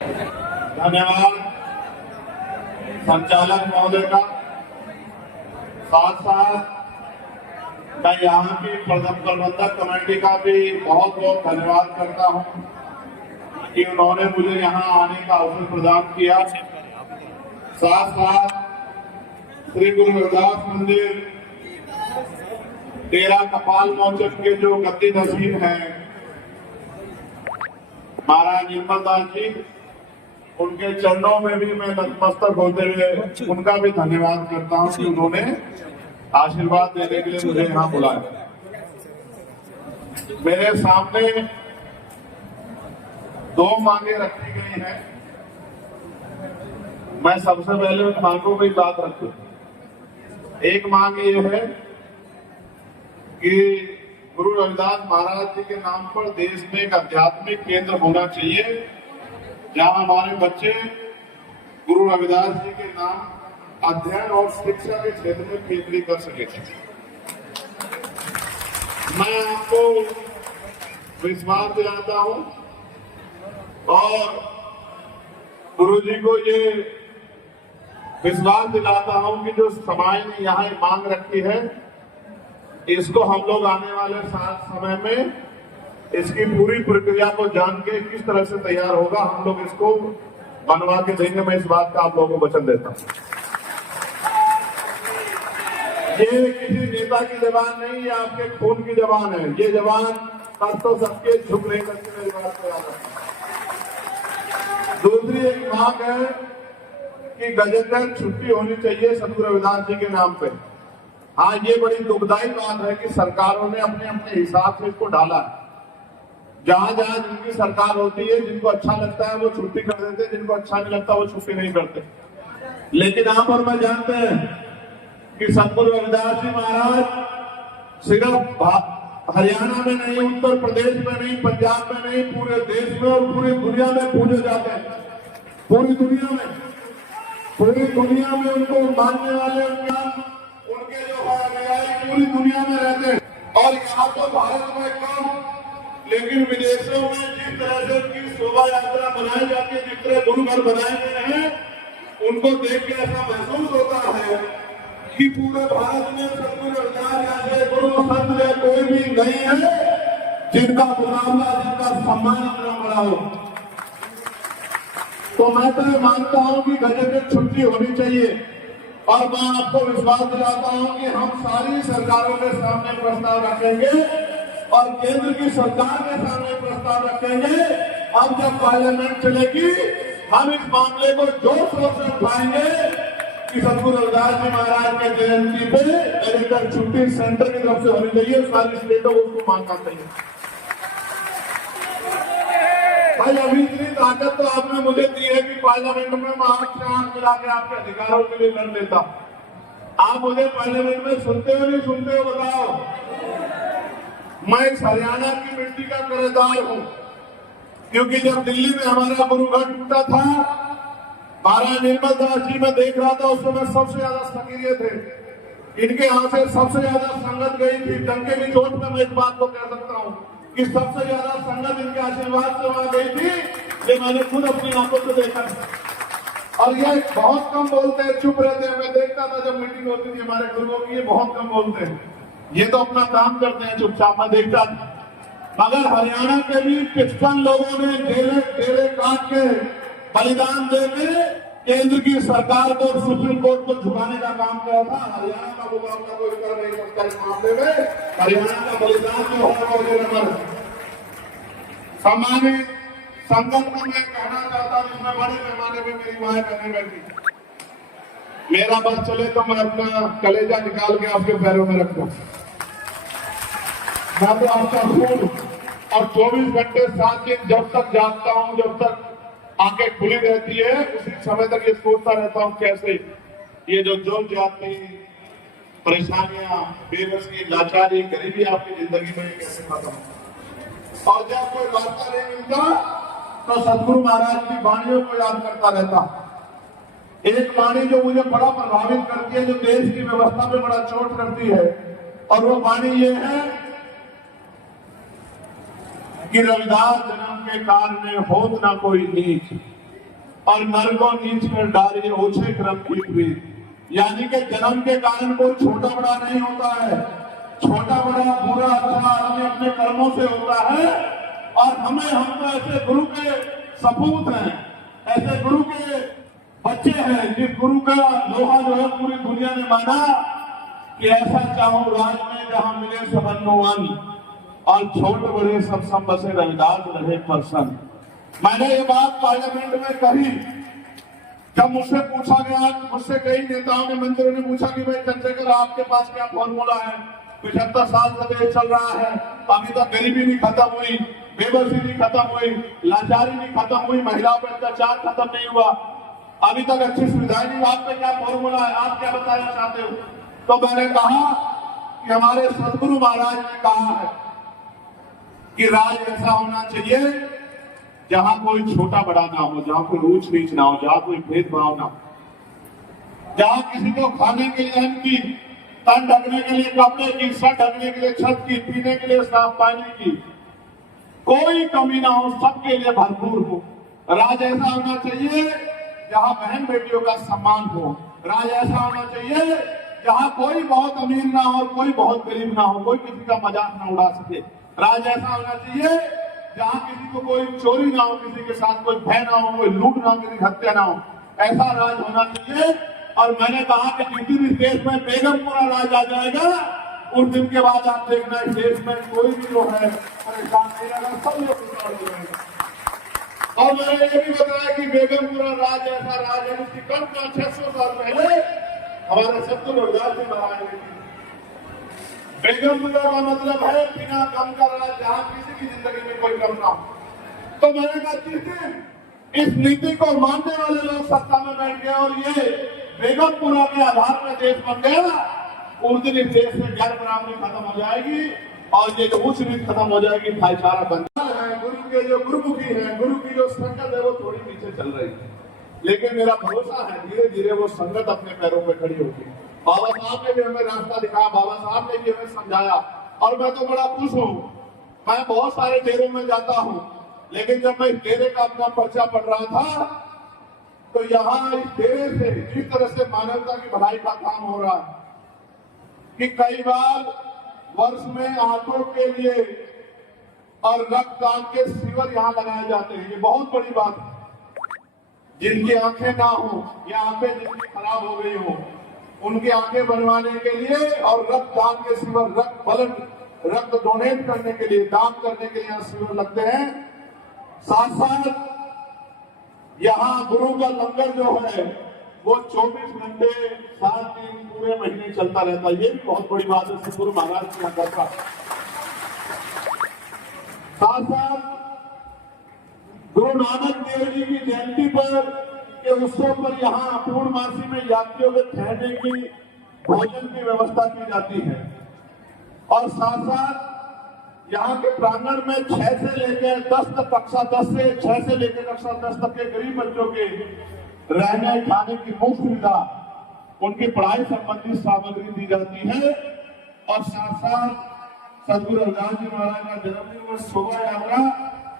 धन्यवाद संचालक महोदय का। साथ साथ मैं यहाँ की प्रबंधक कमेटी का भी बहुत बहुत धन्यवाद करता हूँ कि उन्होंने मुझे यहाँ आने का अवसर प्रदान किया। साथ साथ श्री गुरु रविदास मंदिर डेरा कपाल मोचन के जो गद्दी नसीब है महाराज निर्मल दास जी, उनके चरणों में भी मैं नतमस्तक होते हुए उनका भी धन्यवाद करता हूं कि उन्होंने आशीर्वाद देने के लिए मुझे यहाँ बुलाया। मेरे सामने दो मांगे रखी गई हैं। मैं सबसे पहले उन मांगों की बात रखूं। एक मांग ये है कि गुरु रविदास महाराज जी के नाम पर देश में एक आध्यात्मिक केंद्र होना चाहिए, जहां हमारे बच्चे गुरु रविदास जी के नाम अध्ययन और शिक्षा के क्षेत्र में केंद्रित कर सके। मैं आपको विश्वास दिलाता हूं और गुरु जी को ये विश्वास दिलाता हूं कि जो समाज ने यहाँ मांग रखी है, इसको हम लोग आने वाले समय में इसकी पूरी प्रक्रिया को जान के किस तरह से तैयार होगा, हम लोग इसको बनवा के देंगे। मैं इस बात का आप लोगों को वचन देता हूं। ये किसी नेता की जबान नहीं, ये आपके खून की जबान है। ये जबान कर तो सबके झुक नहीं सकती, मेरी बात को याद रखना। दूसरी एक मांग है कि गजेंद्र छुट्टी होनी चाहिए सतगुरु रविदास जी के नाम पे। हाँ, ये बड़ी दुखदायी बात है कि सरकारों ने अपने अपने हिसाब से इसको डाला है। जहां जहां जिनकी सरकार होती है, जिनको अच्छा लगता है वो छुट्टी कर देते, जिनको अच्छा नहीं लगता वो छुट्टी नहीं करते। लेकिन आप और मैं जानते हैं कि सतगुरु रविदास जी महाराज सिर्फ हरियाणा में नहीं, उत्तर प्रदेश में नहीं, पंजाब में नहीं, पूरे देश में और पूरी दुनिया में पूजे जाते हैं। पूरी दुनिया में उनको मानने वाले उनके जो अनुयायी पूरी दुनिया में रहते हैं। और यहाँ तो भारत में कम, लेकिन विदेशों में जिस तरह से उनकी शोभा यात्रा बनाई जाती है, जिस तरह गुरु घर बनाए गए हैं, उनको देख के ऐसा महसूस होता है कि पूरे भारत में सतगुरु रविदास जैसे गुरु संत या कोई भी नहीं है जिनका मुकाबला, जिनका सम्मान इतना बड़ा हो। तो मैं तो ये मानता हूं कि गजेटेड छुट्टी होनी चाहिए। और मैं आपको विश्वास दिलाता हूं कि हम सारी सरकारों के सामने प्रस्ताव रखेंगे और केंद्र की सरकार के सामने प्रस्ताव रखेंगे। अब जब पार्लियामेंट चलेगी, हम इस मामले को जोर शोर से उठाएंगे कि सतगुरु रविदास जी महाराज के जयंती पे गजेटेड छुट्टी सेंटर की तरफ से होनी चाहिए। सारी स्टेटों को उसको मांगना चाहिए। भाई, अभी इतनी ताकत तो आपने मुझे दी है कि पार्लियामेंट में मैं आंख से आंख मिला के आपके अधिकारों के लिए लड़ लेता। आप मुझे पार्लियामेंट में सुनते हो नहीं सुनते हो बताओ। मैं इस हरियाणा की मिट्टी का कर्जदार हूं, क्योंकि जब दिल्ली में हमारा गुरुघर टूटा था, महाराज निर्मल दास जी मैं देख रहा था, उस समय सबसे ज्यादा सक्रिय थे। इनके यहां से सबसे ज्यादा संगत गई थी। डंके की चोट में मैं इस बात को कह सकता हूं कि सबसे ज्यादा संगत इनके आशीर्वाद से वहां गई थी। ये मैंने खुद अपनी आंखों से देखा। और ये बहुत कम बोलते हैं, चुप रहते हैं। मैं देखता था जब मीटिंग होती थी हमारे गुरुओं की, ये बहुत कम बोलते हैं। ये तो अपना काम करते हैं चुपचाप, मैं देखता था। मगर हरियाणा के भी 55 लोगों ने डेरे काट के बलिदान देके केंद्र की सरकार को, सुप्रीम कोर्ट को झुकाने का काम किया था। हरियाणा का मुकाबला कोई कर नहीं सकता इस मामले में। हरियाणा का बलिदान जो होगा सम्मानित संगत को मैं कहना चाहता हूं, जिसमें बड़े पैमाने में मेरी मां करने बैठी। मेरा बस चले तो मैं अपना कलेजा निकाल के आपके पैरों में रखूं। मैं तो आपका खून और 24 घंटे 7 दिन जब तक जागता हूं, जब तक आंखें खुली रहती है, उसी समय तक ये सोचता रहता हूं कैसे ये जो जाति, परेशानियां, बेबसी, लाचारी, गरीबी आपकी जिंदगी में कैसे खत्म। और जब कोई रास्ता नहीं मिलता तो सतगुरु महाराज की वाणियों को याद करता रहता। एक वाणी जो मुझे बड़ा प्रभावित करती है, जो देश की व्यवस्था पे बड़ा चोट करती है, और वो वाणी ये है कि रविदास जन्म के काल में होत ना कोई नीच, और नर को नीच कर डालिए ऊंचे क्रम की प्रीत। यानी कि जन्म के कारण कोई छोटा बड़ा नहीं होता है, छोटा बड़ा बुरा अच्छा आदमी अपने कर्मों से होता है। और हम तो ऐसे गुरु के सपूत हैं, ऐसे गुरु के बच्चे हैं जिस गुरु का लोहा जो है पूरी दुनिया ने माना कि ऐसा चाहूं राज में जहां मिले सबन्नोवन और छोटे बड़े सब सम बसे रविदास रहे प्रसन्न। मैंने ये बात पार्लियामेंट में कही जब मुझसे पूछा गया, मुझसे कई नेताओं ने मंत्रियों ने पूछा कि भाई चंद्रशेखर आपके पास क्या फॉर्मूला है, 75 साल से देश चल रहा है, अभी तक गरीबी नहीं खत्म हुई, बेबसी नहीं खत्म हुई, लाचारी नहीं खत्म हुई, महिलाओं पर अत्याचार खत्म नहीं हुआ, अभी तक अच्छी सुविधाएं नहीं, आप पे क्या फॉर्मूला है, आप क्या बताना चाहते हो? तो मैंने कहा कि हमारे सदगुरु महाराज ने कहा है कि राज ऐसा होना चाहिए जहां कोई छोटा बड़ा ना हो, जहां कोई ऊंच नीच ना हो, जहां कोई भेदभाव ना हो, जहां किसी को खाने के लिए अन्न की, तन ढकने के लिए कपड़े की, सर ढकने के लिए छत की, पीने के लिए साफ पानी की कोई कमी ना हो, सबके लिए भरपूर हो। राज ऐसा होना चाहिए जहां बहन बेटियों का सम्मान हो। राज ऐसा होना चाहिए जहां कोई बहुत अमीर ना हो, कोई बहुत गरीब ना हो, कोई किसी का मजाक ना उड़ा सके। राज ऐसा होना चाहिए जहां किसी को कोई चोरी ना हो, किसी के साथ कोई भय ना हो, कोई लूट ना हो, किसी की हत्या ना हो, ऐसा राज होना चाहिए। और मैंने कहा कि जिस दिन इस देश में बेगमपुरा राज आ जाएगा उस दिन के बाद आप देखना इस देश में कोई भी जो है परेशान नहीं रहेगा, सब लोग खुशहाल हो जाएंगे। और मैंने ये भी बताया कि बेगमपुरा राज ऐसा राज है जिसकी कल्पना 600 साल पहले हमारे सतगुरु रविदास जी महाराज ने की। बेगमपुरा का मतलब है बिना गम का राज, जहां किसी की जिंदगी में कोई गम ना हो। तो मैंने कहा जिस दिन इस नीति को मानने वाले लोग सत्ता में बैठ गए और ये बेगमपुरा के आधार पर देश बन गया, उस दिन इस देश में गैर बराबरी खत्म हो जाएगी और ये जो उच्च नीति खत्म हो जाएगी, भाईचारा बनता है। गुरु के जो गुरुमुखी है, गुरु की जो संगत है वो थोड़ी पीछे चल रही है, लेकिन मेरा भरोसा है धीरे धीरे वो संगत अपने पैरों पर खड़ी होगी। बाबा साहब ने भी हमें रास्ता दिखाया, बाबा साहब ने भी हमें समझाया और मैं तो बड़ा खुश हूँ। मैं बहुत सारे डेरों में जाता हूँ, लेकिन जब मैं इस डेरे का अपना पर्चा पढ़ रहा था तो यहाँ इस डेरे से जिस तरह से मानवता की भलाई का काम हो रहा है कि कई बार वर्ष में आंखों के लिए और रक्तदान के शिविर यहाँ लगाए जाते हैं। ये बहुत बड़ी बात है। जिनकी आंखें ना हो या आंखें जिनकी खराब हो गई हो, उनकी आंखें बनवाने के लिए और रक्तदान के शिविर, रक्त डोनेट करने के लिए, दान करने के लिए यहाँ शिविर लगते हैं। साथ साथ यहाँ गुरु का लंगर जो है वो 24 घंटे 7 दिन पूरे महीने चलता रहता है। ये भी बहुत बड़ी बात है सतगुरु महाराज के यहाँ का। साथ साथ गुरु नानक देव जी की जयंती पर के उत्सव पर यहाँ पूर्णमासी में यात्रियों के ठहरने की, भोजन की व्यवस्था की जाती है। और साथ साथ यहाँ के प्रांगण में 6 से लेकर 10 तक, कक्षा 10 से 6 से लेकर कक्षा 10 तक के गरीब बच्चों के रहने खाने की मुफ्त सुविधा, उनकी पढ़ाई संबंधी सामग्री दी जाती है। और साथ साथ सदगुरु रविदास जी महाराज का जन्मदिन व शोभा यात्रा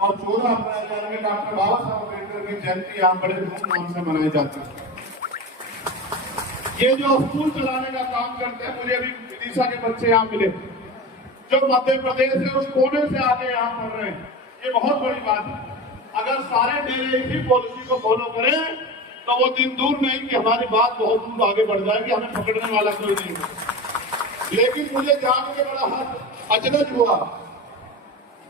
और 14 अप्रैल में डॉक्टर बाबा साहब अम्बेडकर की जयंती यहाँ बड़े धूमधाम से मनाई जाती है। ये जो स्कूल चलाने का काम करते हैं, मुझे अभी विदिशा के बच्चे यहाँ मिले जो मध्य प्रदेश से उस कोने से आके यहाँ पढ़ रहे हैं। ये बहुत बड़ी बात है। अगर सारे डेरे इसी पॉलिसी को फॉलो करें तो वो दिन दूर नहीं कि हमारी बात बहुत दूर आगे बढ़ जाएगी, हमें पकड़ने वाला कोई नहीं है। लेकिन मुझे जान के बड़ा अचरज हुआ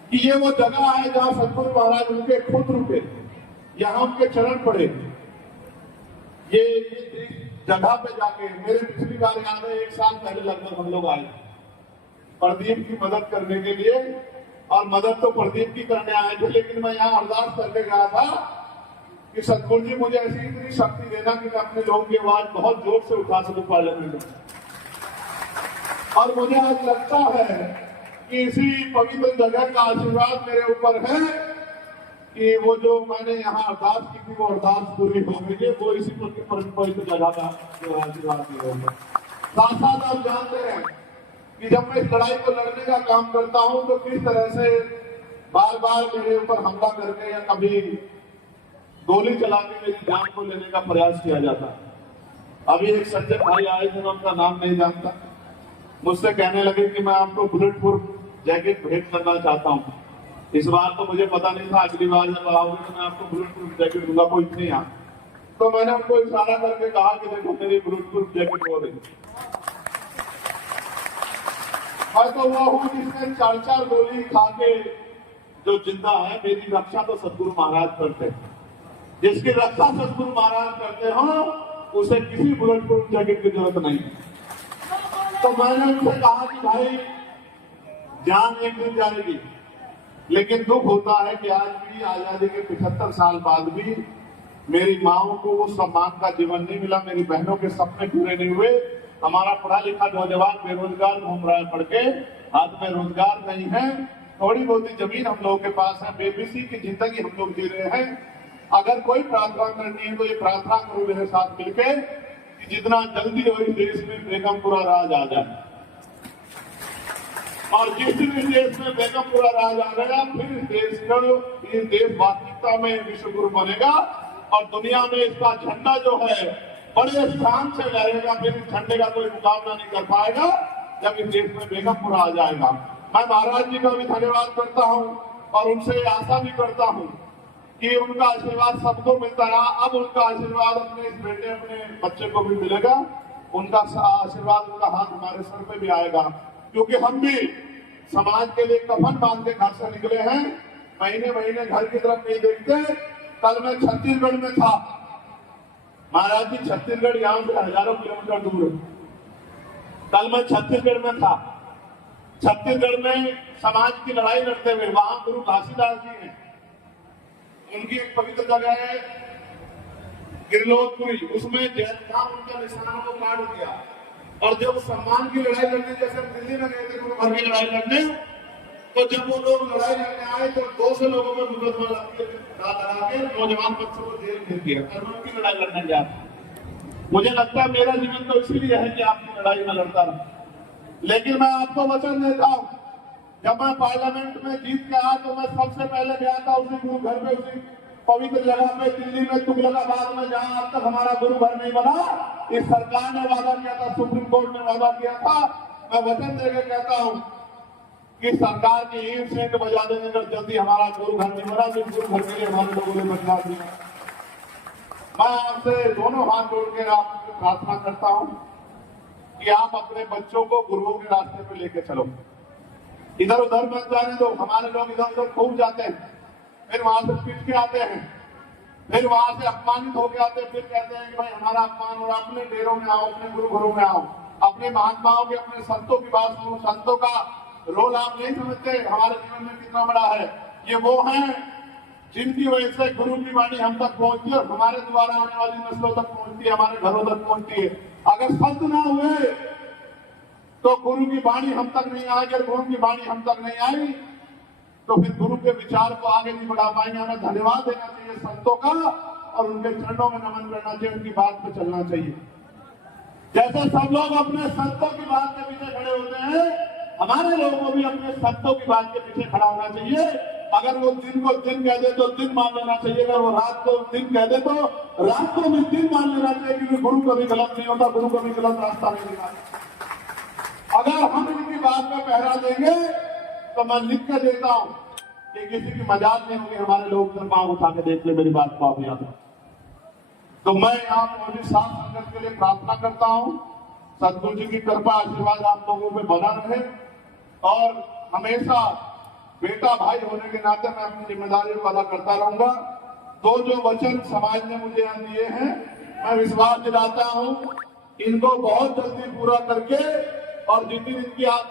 कि ये वो जगह है जहाँ सतगुरु महाराज उनके खुद रुके, यहाँ उनके चरण पड़े। ये जगह पे जाके मेरे पिछली बार याद है, 1 साल पहले लगभग हम लोग आए प्रदीप की मदद करने के लिए, और मदद तो प्रदीप की करने आए थे, लेकिन मैं यहाँ अरदास करके गया था कि सतगुरु जी मुझे ऐसी इतनी शक्ति देना कि मैं अपने लोगों की आवाज बहुत जोर से उठा सकूं पार्लियामेंट में। और मुझे आज लगता है कि इसी पवित्र जगह का आशीर्वाद मेरे ऊपर है कि वो जो मैंने यहाँ अरदास की थी वो अरदास पूरी हो गई है। वो इसी पवित्र जगह का आशीर्वाद दिया। साथ साथ आप जानते हैं कि जब मैं इस लड़ाई को लड़ने का काम करता हूं तो किस तरह से बार बार मेरे ऊपर हमला करके या कभी गोली चला के मेरी जान को लेने का प्रयास किया जाता है। अभी एक सज्जन भाई आए थे, मैं उनका नाम नहीं जानता, मुझसे कहने लगे कि मैं आपको बुलेट प्रूफ जैकेट भेंट करना चाहता हूँ। इस बार तो मुझे पता नहीं था, अगली बार जब आओगे तो मैं आपको बुलेट प्रूफ जैकेट दूंगा, कोई नहीं आ। तो मैंने उनको इशारा करके कहा कि देखो मेरी बुलेट प्रूफ जैकेट हो रही। मैं तो वो हूँ जिसने 4-4 गोली खा के जो जिंदा है, मेरी रक्षा तो सतगुरु महाराज करते हैं। जिसकी रक्षा सतगुरु महाराज करते हो उसे किसी बुलेट प्रूफ जैकेट की जरूरत नहीं। तो मैंने उनसे कहा कि भाई जान एक दिन जाएगी, लेकिन दुख होता है कि आज भी आजादी के 75 साल बाद भी मेरी माओ को वो सम्मान का जीवन नहीं मिला, मेरी बहनों के सपने पूरे नहीं हुए। हमारा पढ़ा लिखा नौजवान बेरोजगार घूम रहा है, पढ़ के हाथ में रोजगार नहीं है, थोड़ी बहुत जमीन हम लोगों के पास है, बेबसी की जिंदगी हम लोग जी रहे हैं। अगर कोई प्रार्थना करनी है तो ये प्रार्थना करो मेरे साथ मिलकर कि जितना जल्दी हो इस देश में बेगमपुरा राज आ जाए। और जिस दिन इस देश में बेगमपुरा राज आ गया, फिर इस देश वास्तविकता में विश्वगुरु बनेगा और दुनिया में इसका झंडा जो है बड़े स्थान से लहरेगा। फिर इस झंडे का कोई मुकाबला नहीं कर पाएगा जब इस देश में बेगमपुरा आ जाएगा। मैं महाराज जी का भी धन्यवाद करता हूँ और उनसे आशा भी करता हूँ कि उनका आशीर्वाद सबको मिलता रहा। अब उनका आशीर्वाद अपने इस बेटे अपने बच्चे को भी मिलेगा, उनका आशीर्वाद, उनका हाथ हमारे सर पे भी आएगा, क्योंकि हम भी समाज के लिए कफन बांध के घर से निकले हैं। महीने महीने घर की तरफ नहीं देखते। कल मैं छत्तीसगढ़ में था। महाराज जी छत्तीसगढ़ यहाँ से हजारों किलोमीटर दूर है। कल मैं छत्तीसगढ़ में था। छत्तीसगढ़ में समाज की लड़ाई लड़ते हुए वहां गुरु घासीदास जी हैं, उनकी एक पवित्र जगह है गिरलोदपुरी, उसमें जैन था, उनका निशान को काट दिया। और जब सम्मान की लड़ाई लड़ने, जैसे दिल्ली में गए थे गुरु घर की लड़ाई लड़ने, तो जब वो लोग लड़ाई लड़ने आए तो 200 लोगों में मुकदमा लगा के नौजवान बच्चों को जेल भेज दिया। कानून की लड़ाई लड़ने गया था। मुझे लगता है मेरा जीवन तो इसीलिए है कि आपकी लड़ाई में लड़ता रहा। लेकिन मैं आपको वचन देता हूँ, जब मैं पार्लियामेंट में जीत के आया तो मैं सबसे पहले गया था उसी गुरु घर पे, उसी पवित्र जगह पे, दिल्ली में तुगलकाबाद में, जहां अब तक हमारा गुरु घर नहीं बना। इस सरकार ने वादा किया था, सुप्रीम कोर्ट ने वादा किया था। मैं वचन देकर कहता हूं कि सरकार की ईंट सीट बजा देने पर जल्दी हमारा गुरु घर नहीं बना, जिस गुरु घर के लिए हमारे लोगों ने बदला दिया। मैं आपसे दोनों हाथ जोड़ के आपसे प्रार्थना करता हूं कि आप अपने बच्चों को गुरुओं के रास्ते पे लेके चलो, इधर उधर मत जाने दो। हमारे लोग इधर उधर खूब जाते हैं, फिर वहां से पीट के आते हैं, फिर वहां से अपमानित होके आते हैं, फिर कहते हैं कि भाई हमारा अपमान, और अपने डेरों में आओ, अपने गुरु घरों में आओ, अपने महात्माओं के, अपने संतों की बात सुनो। संतों का रोल आप नहीं समझते हमारे जीवन में कितना बड़ा है। ये वो हैं जिनकी वजह से गुरु की वाणी हम तक पहुंचती है और हमारे द्वारा आने वाली नस्लों तक पहुंचती है, हमारे घरों तक पहुंचती है। अगर संत ना हुए तो गुरु की वाणी हम तक नहीं आएगी, और गुरु की वाणी हम तक नहीं आई तो फिर गुरु के विचार को आगे नहीं बढ़ा पाएंगे। हमें धन्यवाद देना चाहिए संतों का और उनके चरणों में नमन करना चाहिए, उनकी बात पे चलना चाहिए। जैसे सब लोग अपने संतों की बात के पीछे खड़े होते हैं, हमारे लोगों को भी अपने संतों की बात के पीछे खड़ा होना चाहिए। अगर वो दिन को दिन कह दे तो दिन मान लेना चाहिए, अगर वो रात को दिन कह दे तो रात को भी दिन मान लेना चाहिए, क्योंकि गुरु कभी गलत नहीं होता, गुरु कभी गलत रास्ता नहीं दिखाता। अगर हम इनकी बात में पहरा देंगे तो मैं लिख के देता हूं कि किसी की मजाक नहीं होगी, हमारे लोग पांव उठा के देख ले, मेरी बात को आप याद रखें। तो मैं यहाँ मोदी साथ संगत के लिए प्रार्थना करता हूँ, सतगुरु जी की कृपा आशीर्वाद आप लोगों पे बना रहे और हमेशा बेटा भाई होने के नाते मैं अपनी जिम्मेदारियों को अदा करता रहूंगा। तो जो वचन समाज ने मुझे यहाँ दिए हैं, मैं विश्वास दिलाता हूँ इनको बहुत जल्दी पूरा करके, और जितनी इनकी आप